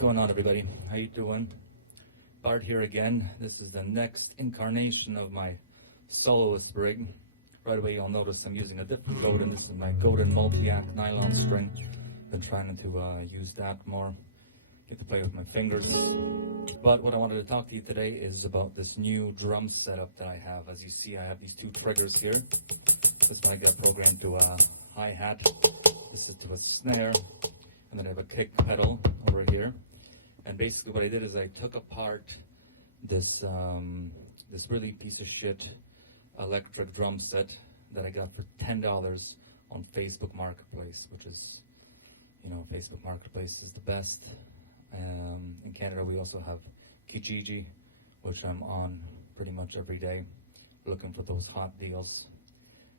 going on, everybody? How you doing? Bart here again. This is the next incarnation of my Soloist rig. Right away you'll notice I'm using a different Godin. This is my Godin Multiac nylon string. Been trying to use that more. Get to play with my fingers. But what I wanted to talk to you today is about this new drum setup that I have. As you see, I have these two triggers here. This one I got programmed to a hi-hat. This is to a snare. And then I have a kick pedal over here. And basically what I did is I took apart this this really piece of shit electric drum set that I got for $10 on Facebook Marketplace, which is, you know, Facebook Marketplace is the best. In Canada we also have Kijiji, which I'm on pretty much every day looking for those hot deals.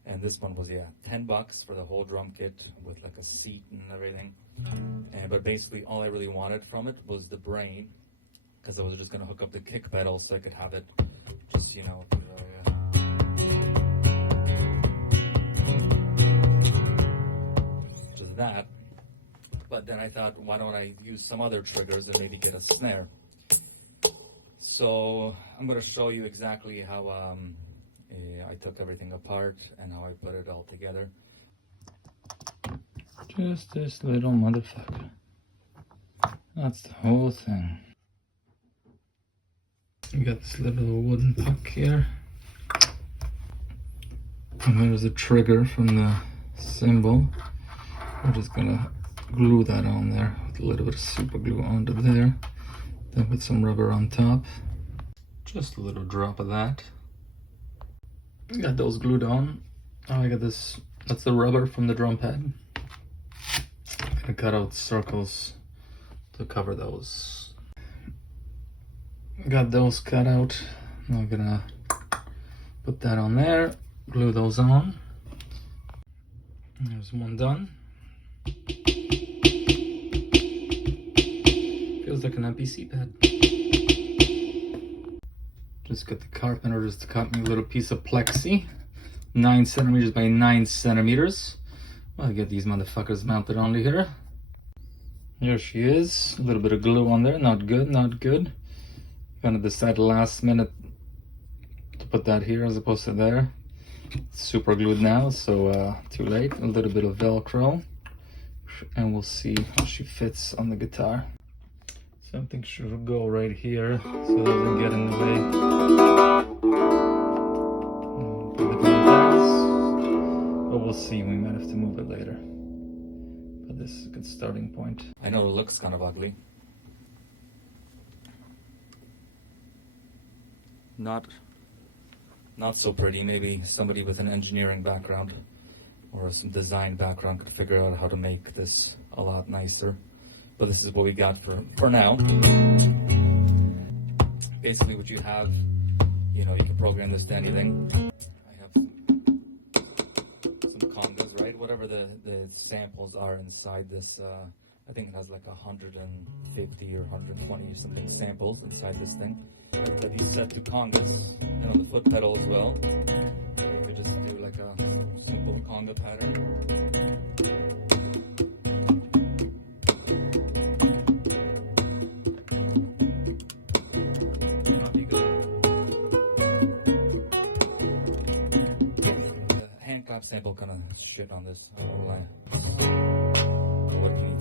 And this one was, yeah, $10 for the whole drum kit with like a seat and everything. But basically all I really wanted from it was the brain, because I was just going to hook up the kick pedal so I could have it just, you know, just that. But then I thought, why don't I use some other triggers and maybe get a snare? So I'm going to show you exactly how I took everything apart and how I put it all together. Just this little motherfucker. That's the whole thing. You got this little wooden puck here. And there's a trigger from the cymbal. We're just gonna glue that on there with a little bit of super glue onto there. Then put some rubber on top. Just a little drop of that. Got those glued on. Oh, I got this, that's the rubber from the drum pad. I'm gonna cut out circles to cover those. Got those cut out. I'm gonna put that on there, glue those on. There's one done. Feels like an MPC pad. Just got the carpenter just to cut me a little piece of plexi, 9 centimeters by 9 centimeters. I'll get these motherfuckers mounted onto here. Here she is. A little bit of glue on there. Not good, not good. Kind of decided last minute to put that here as opposed to there. It's super glued now, so too late. A little bit of Velcro, and we'll see how she fits on the guitar. Something should go right here so it doesn't get in the way. But we'll see, we might have to move it later. But this is a good starting point. I know it looks kind of ugly. Not so pretty. Maybe somebody with an engineering background or some design background could figure out how to make this a lot nicer. But this is what we got for now. Basically what you have, you know, you can program this to anything. I have some congas, right? Whatever the samples are inside this, I think it has like 150 or 120 or something samples inside this thing. That you set to congas, and on the foot pedal as well. You could just do like a simple conga pattern. Sample kind of shit on this. What can you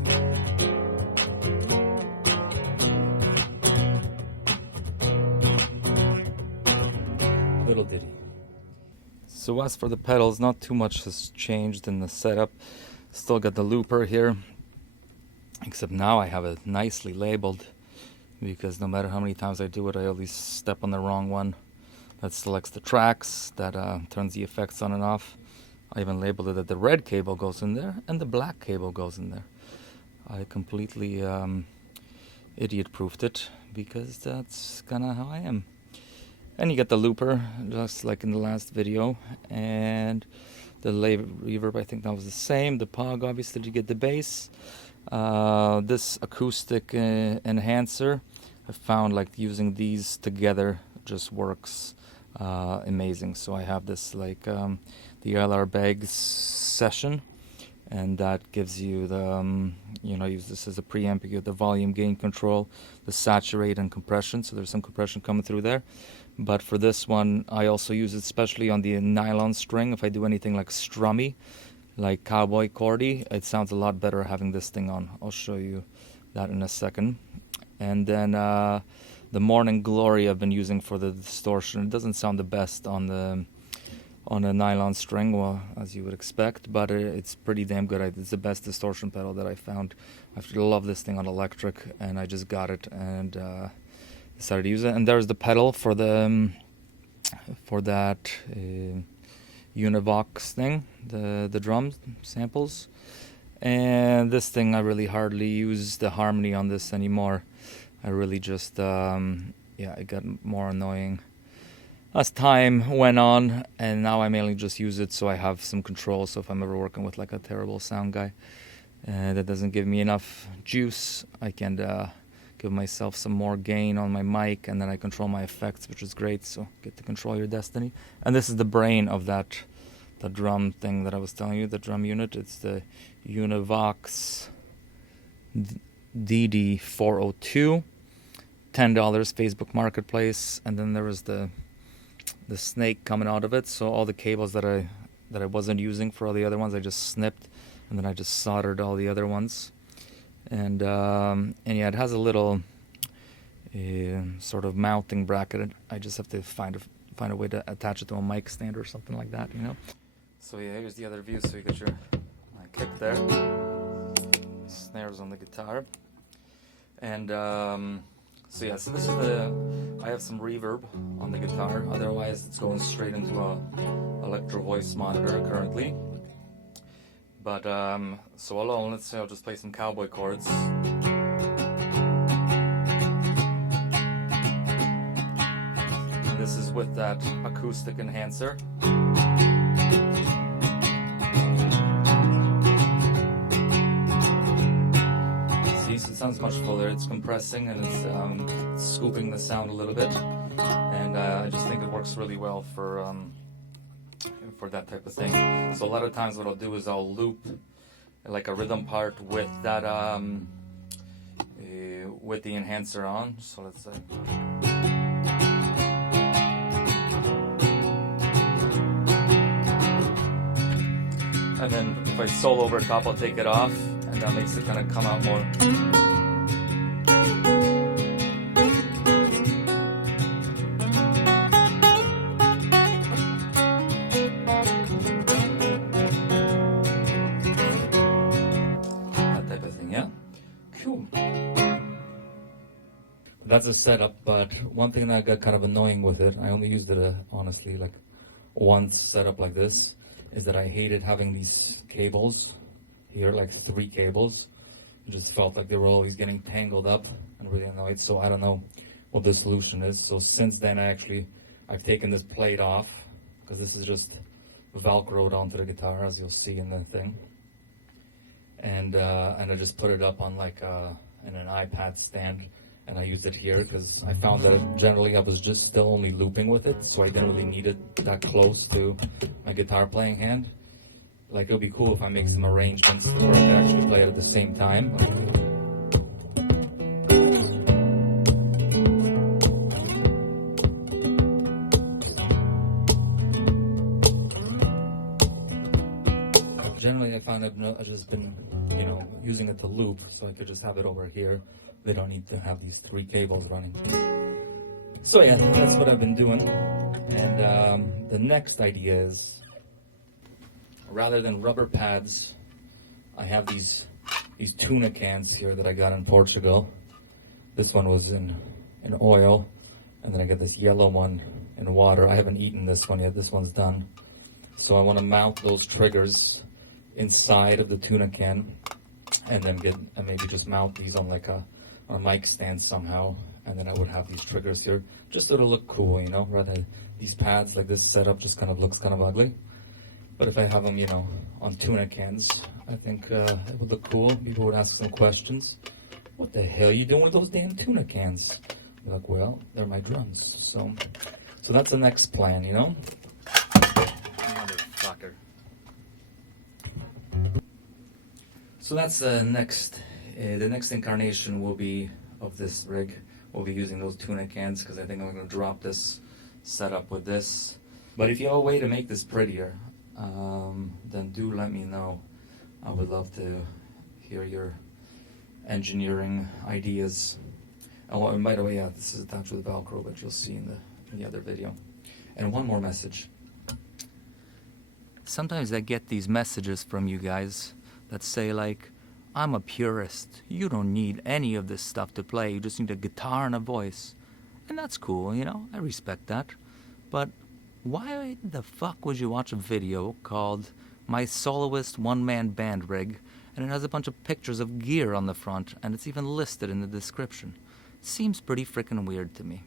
do? Little ditty. So as for the pedals, not too much has changed in the setup. Still got the looper here, except now I have it nicely labeled, because no matter how many times I do it, I always step on the wrong one. That selects the tracks, that turns the effects on and off. I even labeled it that the red cable goes in there and the black cable goes in there. I completely idiot-proofed it, because that's kind of how I am. And you get the looper, just like in the last video, and the reverb, I think that was the same. The POG, obviously, to get the bass. This acoustic enhancer, I found like using these together just works amazing. So I have this like the LR Bags session, and that gives you the, you know, use this as a preamp. You get the volume gain control, the saturate and compression, so there's some compression coming through there. But for this one, I also use it especially on the nylon string. If I do anything like strummy, like cowboy chordy, it sounds a lot better having this thing on. I'll show you that in a second. And then the Morning Glory I've been using for the distortion. It doesn't sound the best on a nylon string, well, as you would expect, but it's pretty damn good. It's the best distortion pedal that I found. I love this thing on electric, and I just got it and decided to use it. And there's the pedal for the for that Univox thing, the drum samples. And this thing, I really hardly use the harmony on this anymore. I really just yeah, it got more annoying as time went on, and now I mainly just use it so I have some control. So if I'm ever working with like a terrible sound guy that doesn't give me enough juice, I can give myself some more gain on my mic, and then I control my effects, which is great. So get to control your destiny. And this is the brain of that, the drum thing that I was telling you, the drum unit. It's the Univox DD402, $10 Facebook Marketplace, and then there was the snake coming out of it. So all the cables that I wasn't using for all the other ones, I just snipped, and then I just soldered all the other ones. And yeah, it has a little sort of mounting bracket. I just have to find a way to attach it to a mic stand or something like that, you know. So yeah, here's the other view. So you get your kick there, snares on the guitar, and so yeah. So this is I have some reverb on the guitar. Otherwise, it's going straight into a Electro voice monitor currently. But so alone, let's say I'll just play some cowboy chords. And this is with that acoustic enhancer. See, so it sounds much fuller. It's compressing and it's scooping the sound a little bit. And I just think it works really well for that type of thing. So a lot of times what I'll do is I'll loop like a rhythm part with that with the enhancer on. So let's say, and then if I solo over top, I'll take it off, and that makes it kind of come out more. That's a setup, but one thing that got kind of annoying with it, I only used it honestly like once setup like this, is that I hated having these cables here, like 3 cables. It just felt like they were always getting tangled up and really annoyed. So I don't know what the solution is. So since then I've taken this plate off, because this is just velcroed onto the guitar, as you'll see in the thing. And I just put it up on like in an iPad stand. And I used it here because I found that generally I was just still only looping with it, so I didn't really need it that close to my guitar playing hand. Like, it would be cool if I make some arrangements where I can actually play it at the same time. Generally, I found I've just been, you know, using it to loop, so I could just have it over here. They don't need to have these 3 cables running. So yeah, that's what I've been doing. And the next idea is, rather than rubber pads, I have these tuna cans here that I got in Portugal. This one was in oil, and then I got this yellow one in water. I haven't eaten this one yet. This one's done. So I want to mount those triggers inside of the tuna can, and then maybe just mount these on like a mic stand somehow, and then I would have these triggers here just so it'll look cool, you know, rather than these pads. Like, this setup just kind of looks kind of ugly, but if I have them, you know, on tuna cans, I think it would look cool. People would ask some questions. What the hell are you doing with those damn tuna cans? They're like, well, they're my drums. So that's the next plan, you know. Motherfucker. So that's the next incarnation will be of this rig. We'll be using those tuna cans because I think I'm going to drop this setup with this. But if you have a way to make this prettier, then do let me know. I would love to hear your engineering ideas. Oh, and by the way, yeah, this is attached with Velcro, but you'll see in the other video. And one more message. Sometimes I get these messages from you guys that say like, I'm a purist. You don't need any of this stuff to play. You just need a guitar and a voice. And that's cool, you know, I respect that. But why the fuck would you watch a video called My Soloist One-Man Band Rig, and it has a bunch of pictures of gear on the front, and it's even listed in the description? Seems pretty freaking weird to me.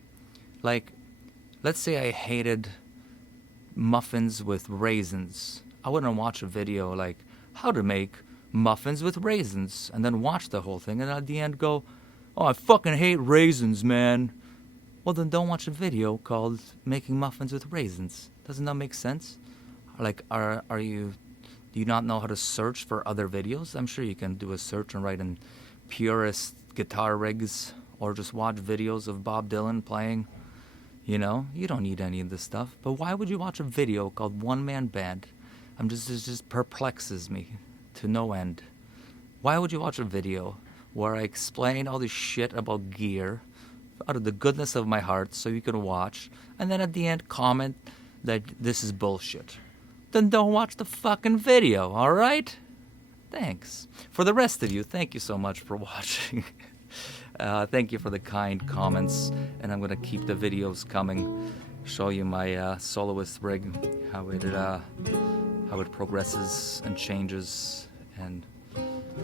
Like, let's say I hated muffins with raisins. I wouldn't watch a video like, how to make muffins with raisins, and then watch the whole thing, and at the end go, oh, I fucking hate raisins, man. Well, then don't watch a video called Making Muffins with Raisins. Doesn't that make sense? Like, do you not know how to search for other videos? I'm sure you can do a search and write in purist guitar rigs, or just watch videos of Bob Dylan playing. You know, you don't need any of this stuff. But why would you watch a video called One Man Band? It just perplexes me to no end. Why would you watch a video where I explain all this shit about gear out of the goodness of my heart so you can watch, and then at the end comment that this is bullshit? Then don't watch the fucking video, alright? Thanks. For the rest of you, thank you so much for watching. Thank you for the kind comments, and I'm gonna keep the videos coming. Show you my Soloist rig, how it progresses and changes and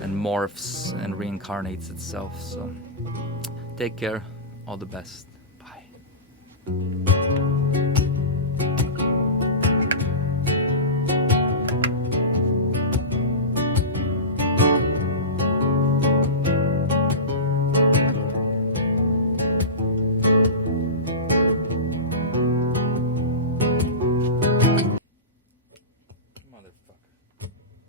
morphs and reincarnates itself. So take care. All the best. Bye.